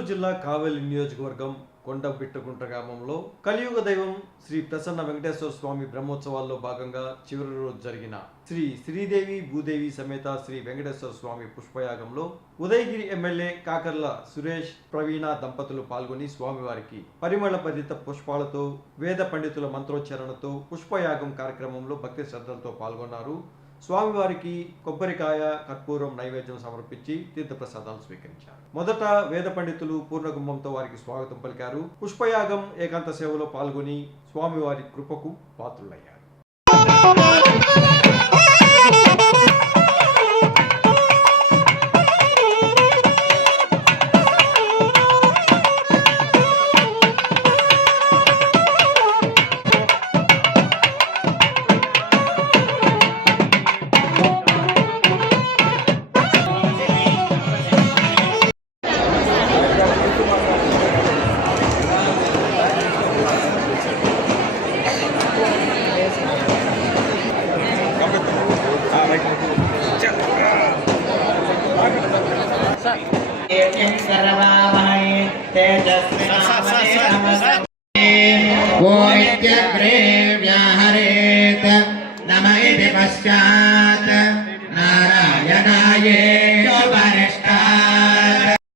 చిత్తూరు జిల్లా కావలి నియోజకవర్గం కొండబిట్టగుంట గ్రామంలో కలియుగ దైవం శ్రీ ప్రసన్న వెంకటేశ్వర స్వామి బ్రహ్మోత్సవాల్లో భాగంగా చివరి రోజు జరిగిన శ్రీ శ్రీదేవి భూదేవి సమేత శ్రీ వెంకటేశ్వర స్వామి పుష్పయాగంలో ఉదయగిరి ఎమ్మెల్యే కాకర్ల సురేష్ ప్రవీణ దంపతులు పాల్గొని స్వామివారికి పరిమళ భరిత పుష్పాలతో వేద పండితుల మంత్రోచ్చారణతో పుష్పయాగం కార్యక్రమంలో భక్తి శ్రద్ధలతో పాల్గొన్నారు. స్వామివారికి కొబ్బరికాయ కర్పూరం నైవేద్యం సమర్పించి తీర్థప్రసాదాలు స్వీకరించారు. మొదట వేద పండితులు పూర్ణకుంభంతో వారికి స్వాగతం పలికారు. పుష్పయాగం ఏకాంత సేవలో పాల్గొని స్వామివారి కృపకు పాత్రులయ్యారు. वो इत्यग्रे व्याहरेत नम इति पश्चात्